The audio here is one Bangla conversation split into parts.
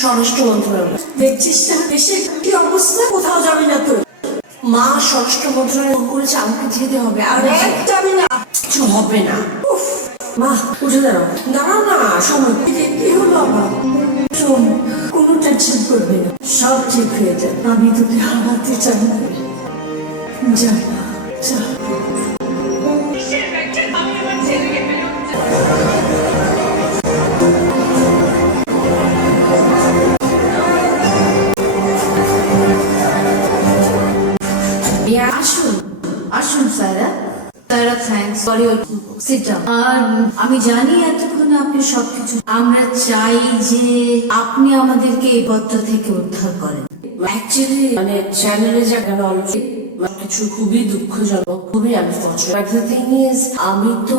স্বরাষ্ট্র মন্ত্রণালয়। দেখছিস না দেশের কি অবস্থা, কোথাও যাবি না তুই। মা স্বরাষ্ট্র মন্ত্রণালয় করেছে, আমাকে যেতে হবে। আর যাবি না, কিছু হবে না। মা উঠে দাঁড়াও, দাঁড়াও না, সময় কি হলো আবার? শোন, কোনো টেনশন করবি না, সব ঠিক হয়ে যায়। আমি তোকে হারাতে চাই না। যা যা। আসুন আসুন Saira. Saira thanks for your sit down. আর আমি জানি এতক্ষণে আপনি সবকিছু, আমরা চাই যে আপনি আমাদেরকে এই পথটা থেকে উদ্ধার করেন। অ্যাকচুয়ালি মানে চ্যানেলে যা কেন অলরেডি কিছু খুবই দুঃখজনক, খুবই আনফর্চুনেট। দ্য থিং ইজ, আমি তো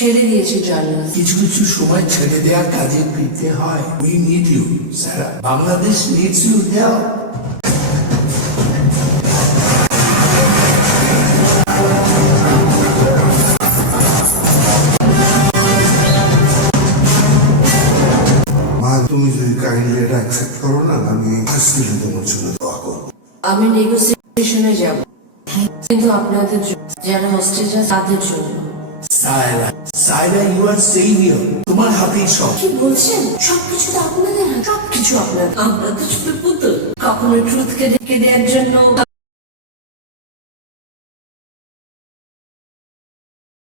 ছেড়ে দিয়েছি জার্নালিজম। কিছু কিছু সময় ছেড়ে দেওয়া কাজে ফিরতে হয়। We need you Sara, Bangladesh needs you help. তুমি যদি কাইন্ডলি এটা অ্যাকসেপ্ট করো না, আমি আজকে তোমার জন্য দোয়া করবো। আমি নেগোসিয়েশনে যাব, কিন্তু আপনাদের যারা হস্টেজ আছে তাদের জন্য। Saira, Saira you are saviour, তোমার হাতেই সব। কি বলছেন? সবকিছু তো আপনাদের, সবকিছু আপনাদের। আমরা তো ছোট পুতুল, কখনো ট্রুথকে ঢেকে দেওয়ার জন্য